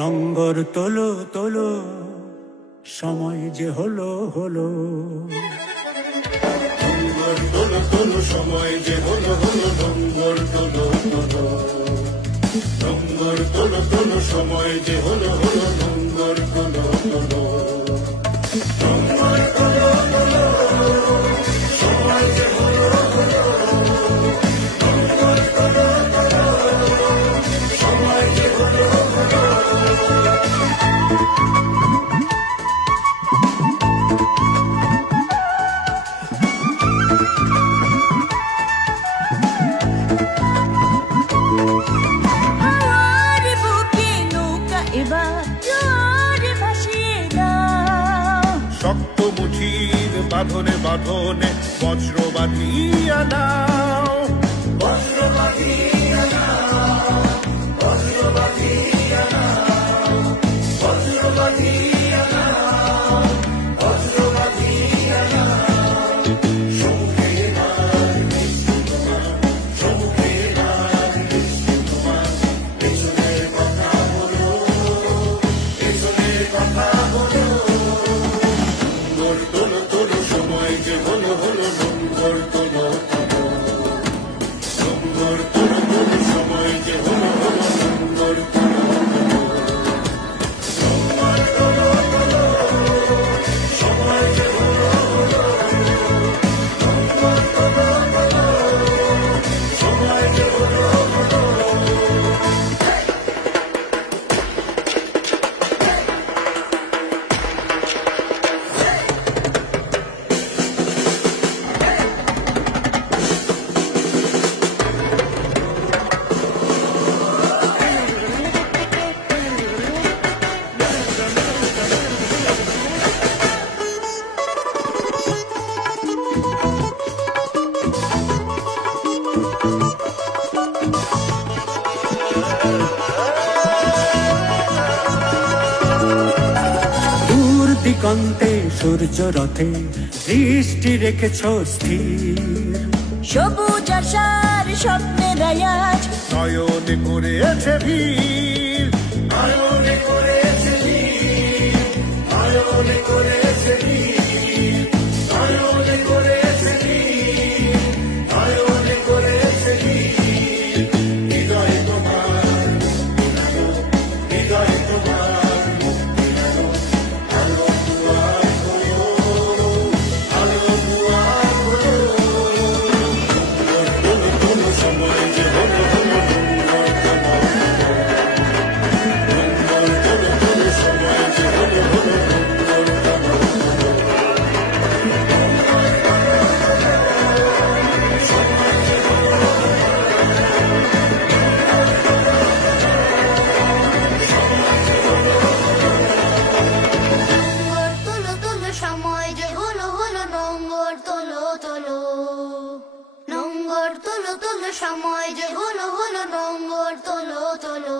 নঙ্গর তোলো তোলো, সময় যে হলো হলো। নঙ্গর তোলো তোলো, সময় যে হলো হলো। নঙ্গর তোলো তোলো, নঙ্গর তোলো তোলো, সময় যে হলো হলো। নঙ্গর তোলো তোলো, নঙ্গর তোলো তোলো, সময় যে হলো হলো। নঙ্গর তোলো তোলো, সময় যে হলো হলো। শক্ত মুঠির বাঁধনে বাঁধনে বজ্র বাঁধিয়া নাও, বজ্র বাঁধিয়া নাও, বজ্র বাঁধিয়া নাও, বজ্র বাঁধিয়া নাও, বজ্র বাঁধিয়া নাও। সম্মুখে লাল মৃত্যু তোমার, সম্মুখে লাল মৃত্যু তোমার। পেছনের কথা বলো, পেছনের কথা বলো। নঙ্গর তোলো তোলো, সময় যে হলো হলো। নঙ্গর তোলো তোলো, নঙ্গর তোলো তোলো, সময় যে হলো হলো। নঙ্গর তোলো তোলো, নঙ্গর তোলো তোলো, সময় যে হলো হলো। নঙ্গর তোলো তোলো, সময় যে হলো হলো। দূর দিগন্তে সূর্য রথে দৃষ্টি রেখেছ স্থির। সবুজ আশার স্বপ্নের আয়াজ নয়নে করেছে ভিড়, নয়নে করেছে ভিড়, নয়নে করেছে ভিড়, নয়নে করেছে ভিড়, নয়নে করেছে ভিড়। হৃদয় তোমার মিলানো, হৃদয় তোমার মিলানো। আলো দুয়ার খোলো, আলো দুয়ার খোলো। নঙ্গর তোলো তোলো, সময় যে হলো হলো। নঙ্গর তোলো তোলো, নঙ্গর তোলো তোলো, সময় যে হলো হলো। নঙ্গর তোলো তোলো, নঙ্গর তোলো তোলো, সময় যে হলো হলো। নঙ্গর তোলো তোলো, সময় যে হলো হলো। নঙ্গর তোলো তোলো, নঙ্গর তোলো তোলো, সময় যে হলো হলো। নঙ্গর তোলো তোলো।